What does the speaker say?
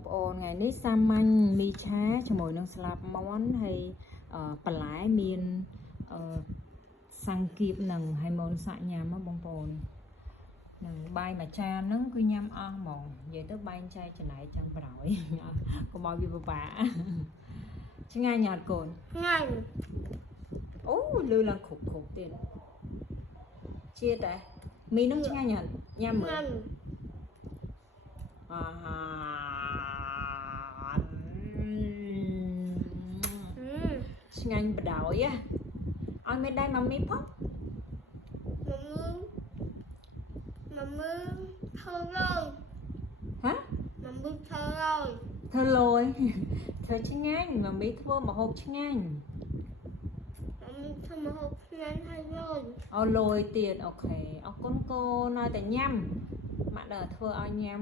បងប្អូនថ្ងៃនេះសាមញ្ញមីឆាជាមួយនឹងស្លាប់មាន់ហើយបន្លែមានសង្កៀបនឹងហើយមុនសាក់ញ៉ាំបងប្អូននឹងបាយមួយចានហ្នឹងគឺញ៉ាំអស់ហ្មងនិយាយទៅបែងចែកចំណែកចាំក្រោយកុំឲ្យវាពិបាកឆ្ងាញ់អត់កូនឆ្ងាញ់អូលឺឡើងគ្រប់ទៀតជាតែមីនឹងឆ្ងាញ់អត់ញ៉ាំមើលឆ្ងាញ់បដ ாய் ឲ្យមេដៃម៉ាមីផងម៉ាមីធ្វើឡើយហ៎ម៉ាមីធ្វើលយធ្វើឆ្ងាញ់ម៉ាមីធ្វើម្ហូបឆ្ងាញ់ម៉ាមីធ្វើម្ហូបឆ្ងាញ់ហើយលយអូលយទៀតអូខេអរគុណកូនឲ្យតែញ៉ាំម៉ាក់ដើរធ្វើឲ្យញ៉ាំ